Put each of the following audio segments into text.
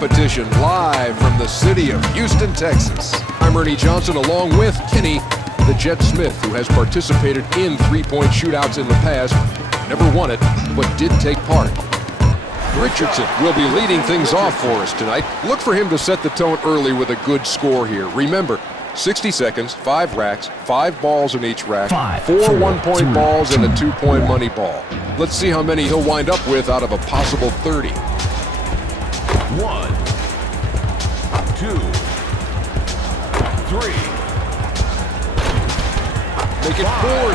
competition live from the city of Houston, Texas. I'm Ernie Johnson along with Kenny, the Jet Smith, who has participated in three-point shootouts in the past. Never won it, but did take part. Richardson will be leading things off for us tonight. Look for him to set the tone early with a good score here. Remember, 60 seconds, 5 racks, 5 balls in each rack, 4 one-point balls and a 2-point money ball. Let's see how many he'll wind up with out of a possible 30. 1, 2, 3. Make it 4.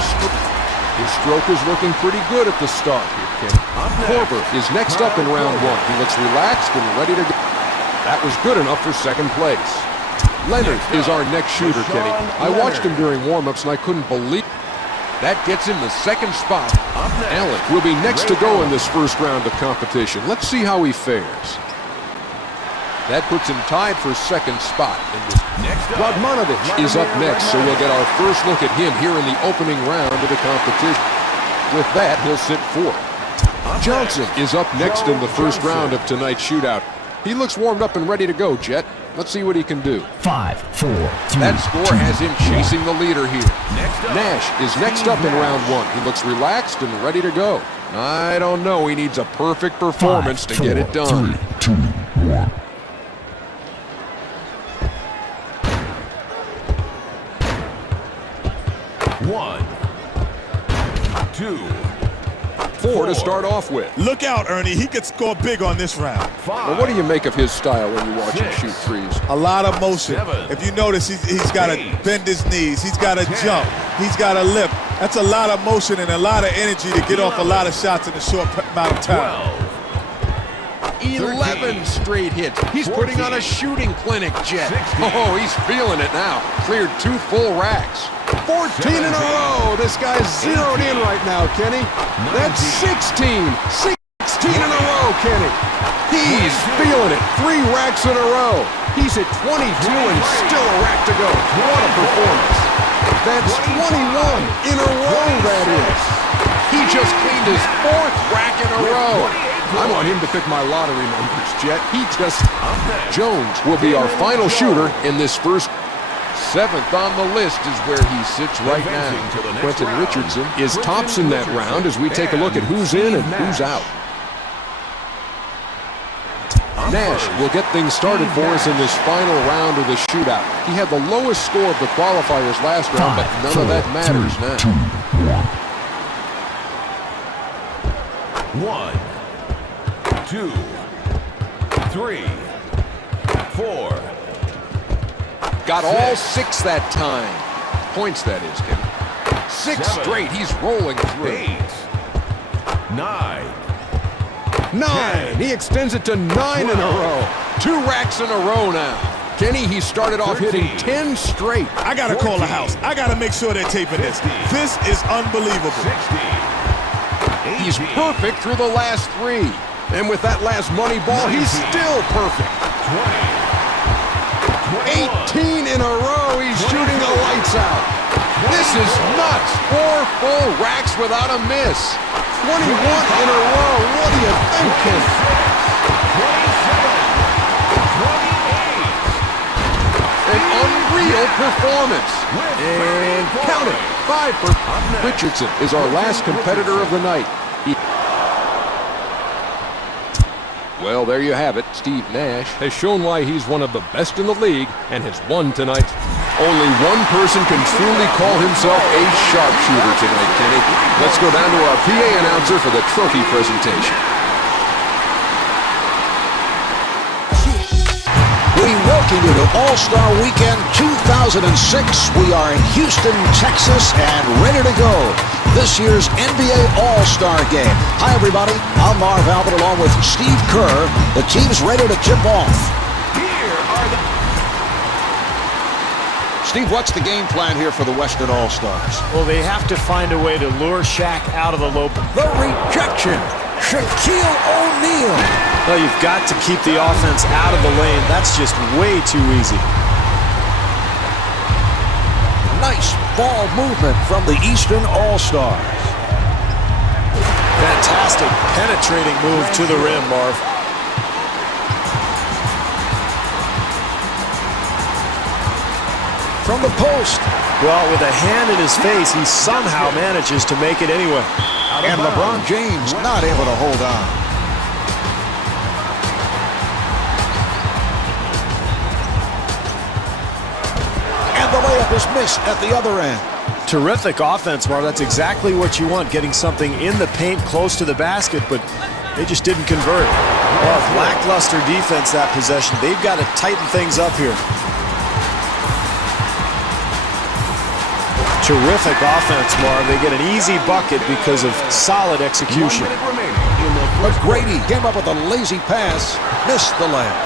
His stroke is looking pretty good at the start here, Kenny. Korver is next up in round 1. He looks relaxed and ready to go. That was good enough for second place. Leonard is our next shooter, Kenny. I watched him during warm-ups and I couldn't believe it. That gets him the second spot. Allen will be next to go in this first round of competition. Let's see how he fares. That puts him tied for second spot. Radmanovic is up next, so we'll get our first look at him here in the opening round of the competition. With that, he'll sit fourth. Johnson is up next in the first round of tonight's shootout. He looks warmed up and ready to go, Jet. Let's see what he can do. 5, 4, 3, that score has him chasing the leader here. Nash is next up in round 1. He looks relaxed and ready to go. I don't know. He needs a perfect performance to get it done. 3, 2, 1. 1, 2, 4 to start off with. Look out, Ernie. He could score big on this round. 5. Well, what do you make of his style when you watch him shoot threes? A lot of motion. 7. If you notice, he's got to bend his knees. He's got to jump. He's got to lift. That's a lot of motion and a lot of energy to get off a lot of shots in a short amount of time. 11 straight hits. He's putting on a shooting clinic, Jet. Oh, he's feeling it now. Cleared 2 full racks. 14 in a row. This guy's zeroed in right now, Kenny. That's 16. 16 in a row, Kenny. He's feeling it. 3 racks in a row. He's at 22 and still a rack to go. What a performance. That's 21 in a row, that is. He just cleaned his 4th rack in a row. I want him to pick my lottery numbers, Jet. Jones will be our final shooter in this first. 7th on the list is where he sits right now. Quentin Richardson is tops in that round as we take a look at who's in and who's out. Nash will get things started for us in this final round of the shootout. He had the lowest score of the qualifiers last round, but none of that matters now. 1, 2, 3, 4. Got all 6 that time. Points, that is, Kim. 6 straight. He's rolling through. 8, 9. 9. He extends it to 9 in a row. 2 racks in a row now. Kenny, he started off hitting 10 straight. I got to call the house. I got to make sure they're taping this. This is unbelievable. 60. He's perfect through the last 3. And with that last money ball, he's still perfect. 18 in a row. He's shooting the lights out. This is nuts. 4 full racks without a miss. 21 in a row. What do you think, Kenny? 27, 28. An unreal performance. And count it. 5 for Richardson is our last competitor of the night. Well, there you have it. Steve Nash has shown why he's one of the best in the league and has won tonight. Only one person can truly call himself a sharpshooter tonight, Kenny. Let's go down to our PA announcer for the trophy presentation. We welcome you to All-Star Weekend 2006. We are in Houston, Texas, and ready to go. This year's NBA All-Star Game. Hi, everybody. I'm Marv Albert along with Steve Kerr. The team's ready to tip off. Here are the... Steve, what's the game plan here for the Western All-Stars? Well, they have to find a way to lure Shaq out of the low. The rejection. Shaquille O'Neal. Well, you've got to keep the offense out of the lane. That's just way too easy. Nice ball movement from the Eastern All-Stars. Fantastic penetrating move to the rim, Marv. from the post. Well, with a hand in his face, he somehow manages to make it anyway. And LeBron James not able to hold on. And the layup is missed at the other end. Terrific offense, Marv. That's exactly what you want, getting something in the paint close to the basket, but they just didn't convert. Well, lackluster defense that possession. They've got to tighten things up here. Terrific offense, Marv. They get an easy bucket because of solid execution. 1 minute remaining in the first McGrady came up with a lazy pass, missed the layup.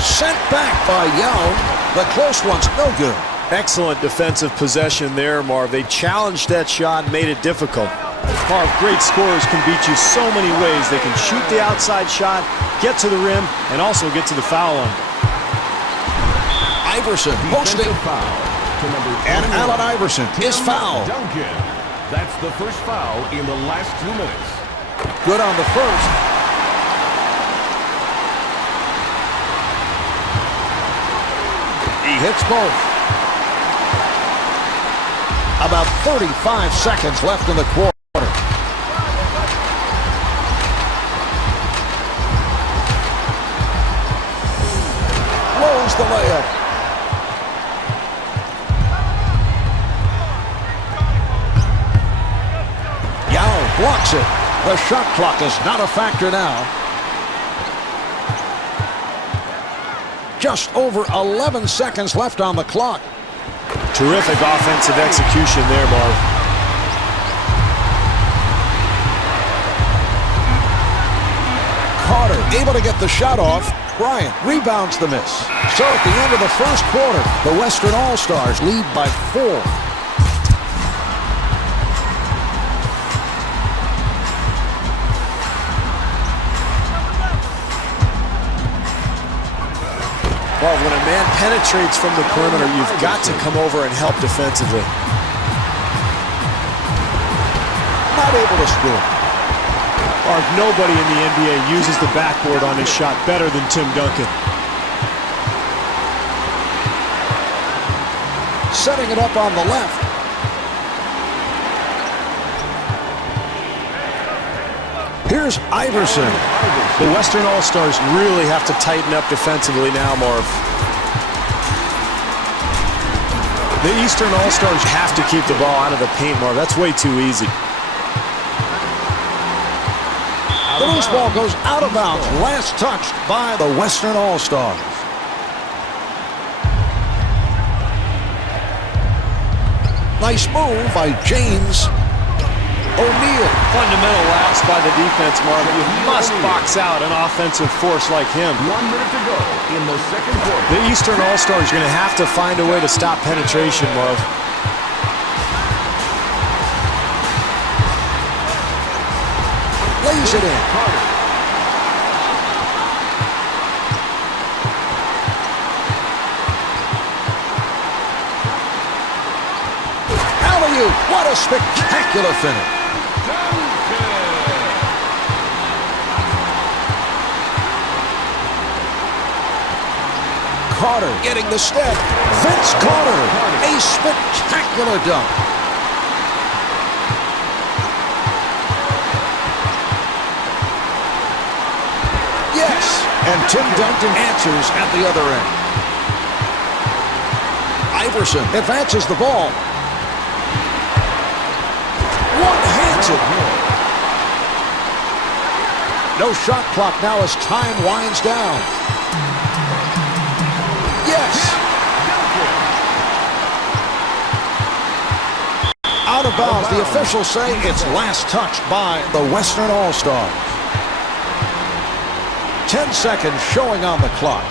Sent back by Young. The close one's no good. Excellent defensive possession there, Marv. They challenged that shot, made it difficult. Marv, great scorers can beat you so many ways. They can shoot the outside shot, get to the rim, and also get to the foul line. Iverson posting. defensive foul to number And 21, Allen Iverson is Tim fouled. Duncan. That's the first foul in the last 2 minutes. Good on the first. He hits both. About 35 seconds left in the quarter. Blows the layup. Yao blocks it. The shot clock is not a factor now. Just over 11 seconds left on the clock. Terrific offensive execution there, Marv. Carter able to get the shot off. Bryant rebounds the miss. So at the end of the first quarter, the Western All-Stars lead by 4. Well, when a man penetrates from the perimeter, you've got to come over and help defensively. Not able to score. Marv, nobody in the NBA uses the backboard on his shot better than Tim Duncan. Setting it up on the left. Here's Iverson. The Western All-Stars really have to tighten up defensively now, Marv. The Eastern All-Stars have to keep the ball out of the paint, Marv. That's way too easy. The loose ball goes out of bounds. Last touched by the Western All-Stars. Nice move by James O'Neal. Fundamental lapse by the defense, Marv. You must box out an offensive force like him. 1 minute to go in the second quarter. The Eastern All-Stars are going to have to find a way to stop penetration, Marv. Lays it in. Alley-oop. What a spectacular finish. Carter getting the step. Vince Carter, a spectacular dunk. Yes, and Tim Duncan answers at the other end. Iverson advances the ball. One-hands it. No shot clock now as time winds down. Yes. Out of bounds. The officials say it's last touched by the Western All-Stars. 10 seconds showing on the clock.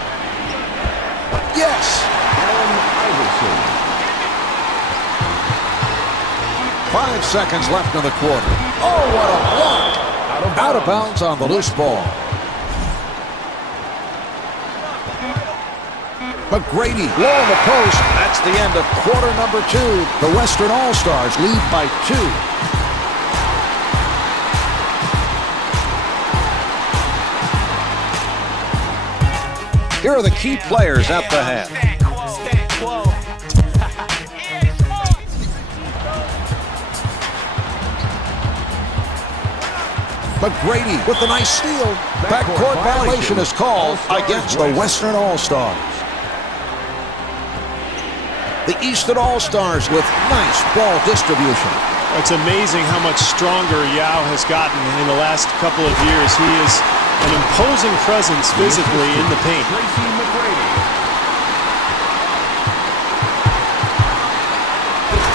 Yes. Allen Iverson. 5 seconds left in the quarter. Oh, what a block. Out of bounds on the loose ball. McGrady, low on the post. That's the end of quarter number 2. The Western All-Stars lead by 2. Here are the key players at the half. McGrady with the nice steal. Backcourt violation is called against the Western All-Stars. The Eastern All-Stars with nice ball distribution. It's amazing how much stronger Yao has gotten in the last couple of years. He is an imposing presence physically in the paint.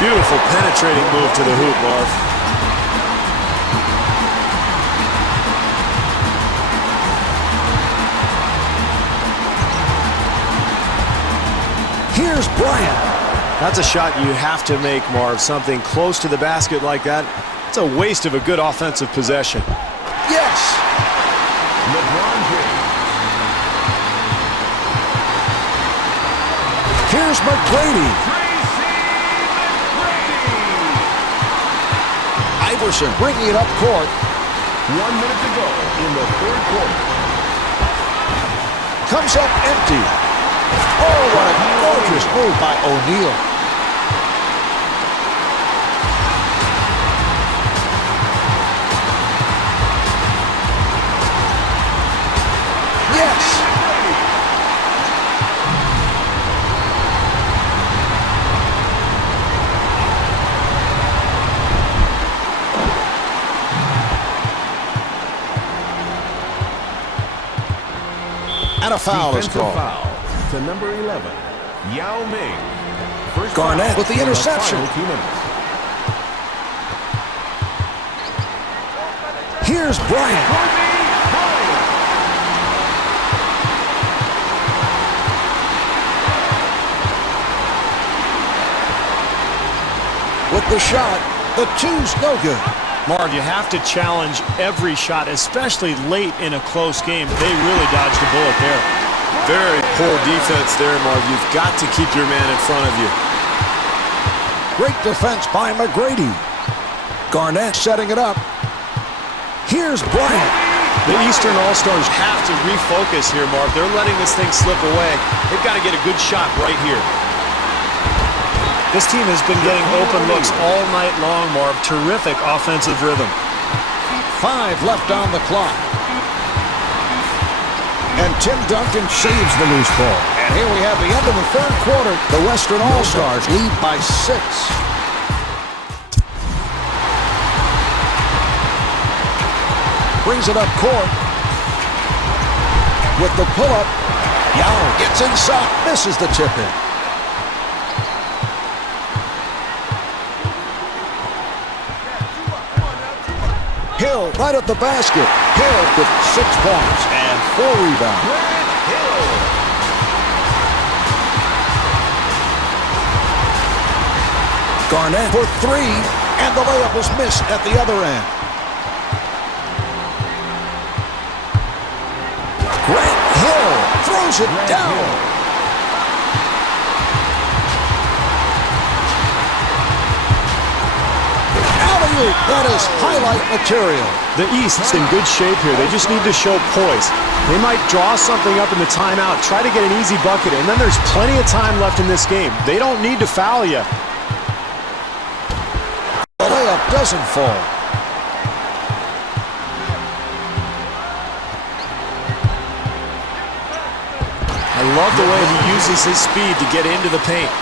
Beautiful penetrating move to the hoop, Marv. Here's Bryant. That's a shot you have to make, Marv. Something close to the basket like that. It's a waste of a good offensive possession. Yes. Here's McGrady. Iverson bringing it up court. 1 minute to go in the third quarter. Comes up empty. Oh, what a gorgeous move by O'Neal. Yes. And a foul is called. Foul to number 11, Yao Ming. First Garnett with the interception. Here's Bryant. With the shot, the two's no good. Marv, you have to challenge every shot, especially late in a close game. They really dodged a bullet there. Very poor defense there, Marv. You've got to keep your man in front of you. Great defense by McGrady. Garnett setting it up. Here's Bryant. The Eastern All-Stars have to refocus here, Marv. They're letting this thing slip away. They've got to get a good shot right here. This team has been getting open looks all night long, Marv. Terrific offensive rhythm. 5 left on the clock. And Tim Duncan saves the loose ball. And here we have the end of the third quarter. The Western All-Stars lead by 6. Brings it up court. With the pull-up, Yao gets inside, misses the tip-in. Hill right at the basket. Hill with 6 points and 4 rebounds. Garnett for 3, and the layup was missed at the other end. Grant Hill throws it down. That is highlight material. The East's in good shape here. They just need to show poise. They might draw something up in the timeout, try to get an easy bucket, and then there's plenty of time left in this game. They don't need to foul you. The layup doesn't fall. I love the way he uses his speed to get into the paint.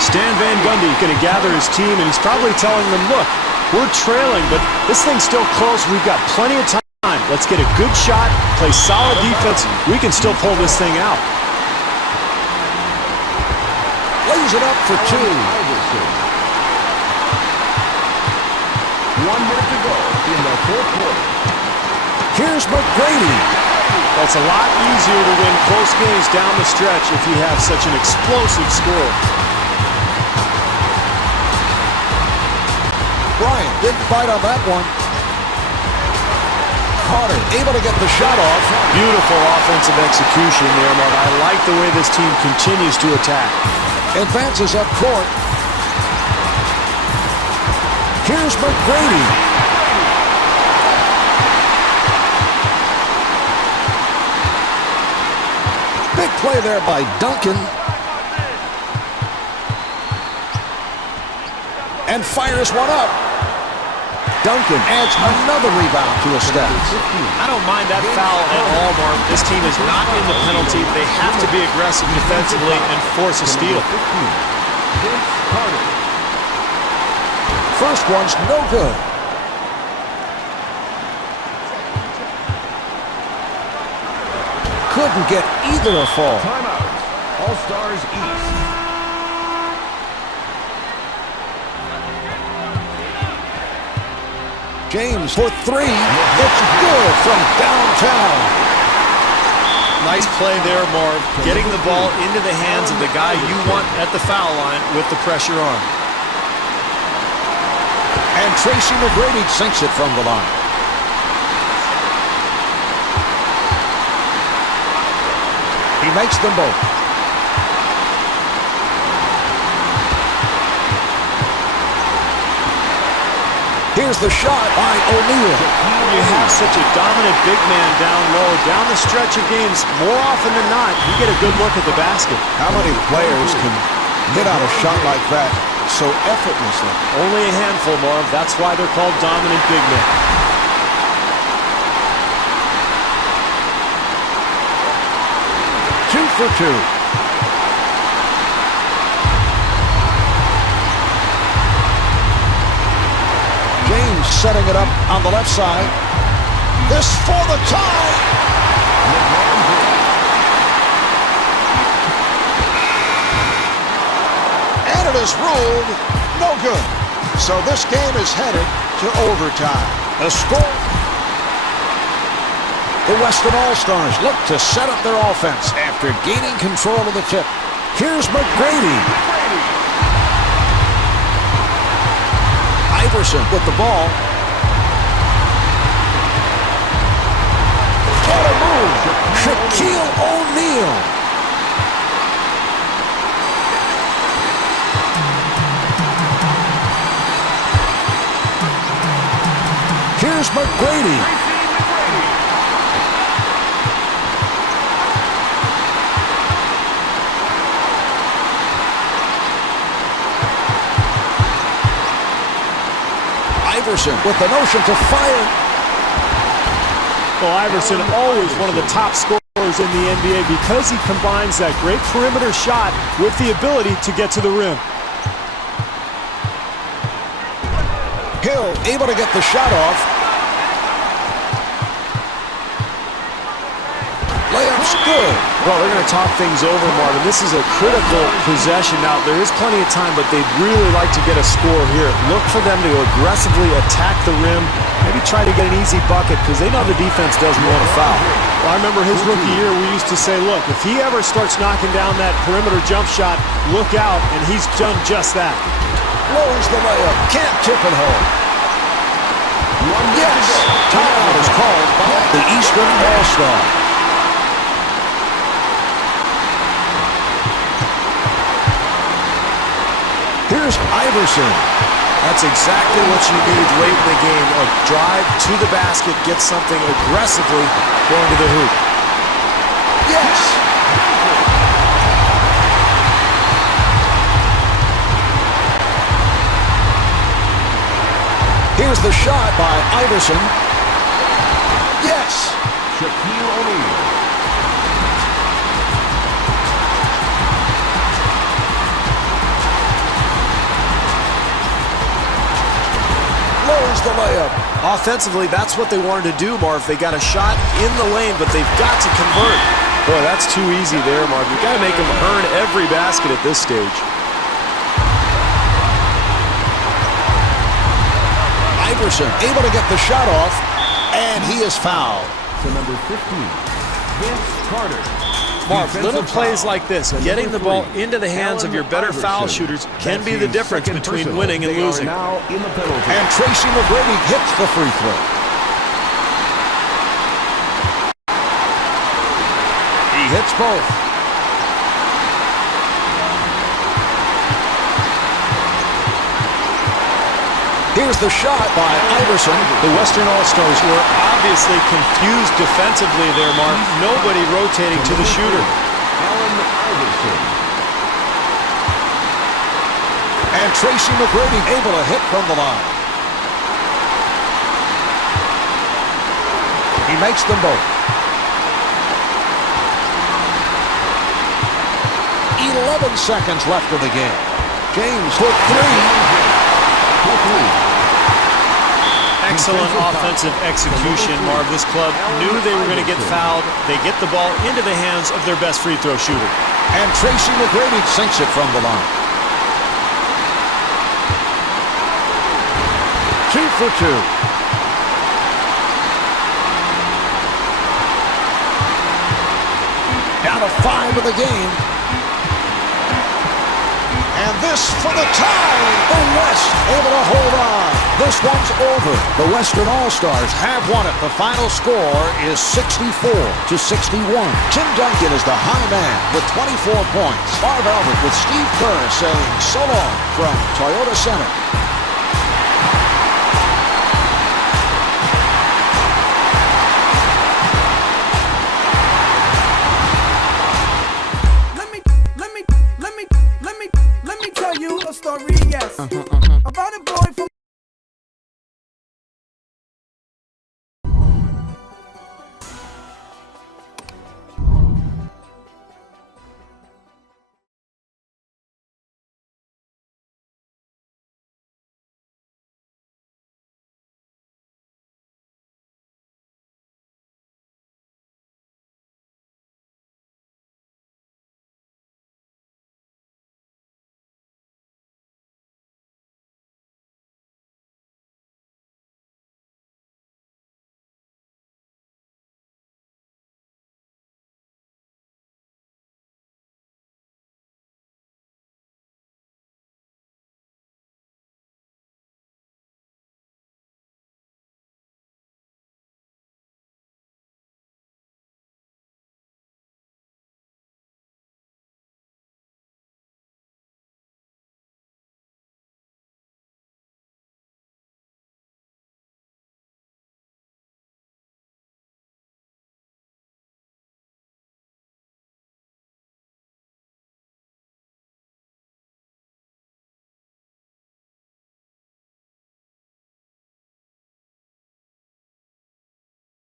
Stan Van Gundy going to gather his team, and he's probably telling them, look, we're trailing, but this thing's still close. We've got plenty of time. Let's get a good shot, play solid defense. We can still pull this thing out. Lays it up for 2. 1 minute to go in the fourth quarter. Here's McGrady. That's a lot easier to win close games down the stretch if you have such an explosive score. Bryant didn't bite on that one. Carter able to get the shot off. Beautiful offensive execution there, Mark. I like the way this team continues to attack. Advances up court. Here's McGrady. Big play there by Duncan. And fires one up. Duncan adds another rebound to his stats. I don't mind that foul at all, Mark. This team is not in the penalty. They have to be aggressive defensively and force a steal. First one's no good. Couldn't get either to fall. Timeout. All-Stars East. James for three. It's good from downtown. Nice play there, Marv. Getting the ball into the hands of the guy you want at the foul line with the pressure on. And Tracy McGrady sinks it from the line. He makes them both. Here's the shot by O'Neal. You have such a dominant big man down low. Down the stretch of games, more often than not, you get a good look at the basket. How many players can hit out a shot like that so effortlessly? Only a handful, Marv. That's why they're called dominant big men. Two for two. James setting it up on the left side. This for the tie. And it is ruled no good. So this game is headed to overtime. The score. The Western All-Stars look to set up their offense after gaining control of the tip. Here's McGrady. Iverson with the ball. What a move. Shaquille O'Neal. Here's McGrady. Iverson with the notion to fire. Well, Iverson always one of the top scorers in the NBA because he combines that great perimeter shot with the ability to get to the rim. Hill able to get the shot off. Layup's good. Well, they're going to talk things over, Marvin. This is a critical possession. Now, there is plenty of time, but they'd really like to get a score here. Look for them to aggressively attack the rim, maybe try to get an easy bucket because they know the defense doesn't want to foul. Well, I remember his rookie year, we used to say, look, if he ever starts knocking down that perimeter jump shot, look out, and he's done just that. Lowers the layup. Can't tip it home. Yes! Timeout is called by the Eastern All-Star. Here's Iverson. That's exactly what you need late in the game. A drive to the basket, get something aggressively going to the hoop. Yes! Here's the shot by Iverson. Yes! Shaquille O'Neal. Lowers the layup. Offensively, that's what they wanted to do, Marv. They got a shot in the lane, but they've got to convert. Boy, that's too easy there, Marv. You've got to make them earn every basket at this stage. Iverson able to get the shot off, and he is fouled. To number 15, Vince Carter. Marv, little plays like this, getting the ball into the hands of your better foul shooters can be the difference between winning and losing. Now in the penalty. And Tracy McGrady hits the free throw. He hits both. Here's the shot by Iverson. The Western All-Stars were obviously confused defensively there, Mark. Nobody rotating to the shooter. And Tracy McGrady able to hit from the line. He makes them both. 11 seconds left in the game. James for three. Excellent offensive execution, Marv. This club knew they were going to get fouled. They get the ball into the hands of their best free throw shooter. And Tracy McGrady sinks it from the line. 2 for 2. Down to 5 in the game. And this for the tie. The West able to hold on. This one's over. The Western All-Stars have won it. The final score is 64-61. Tim Duncan is the high man with 24 points. Marv Albert with Steve Kerr saying so long from Toyota Center. Let me tell you a story, yes.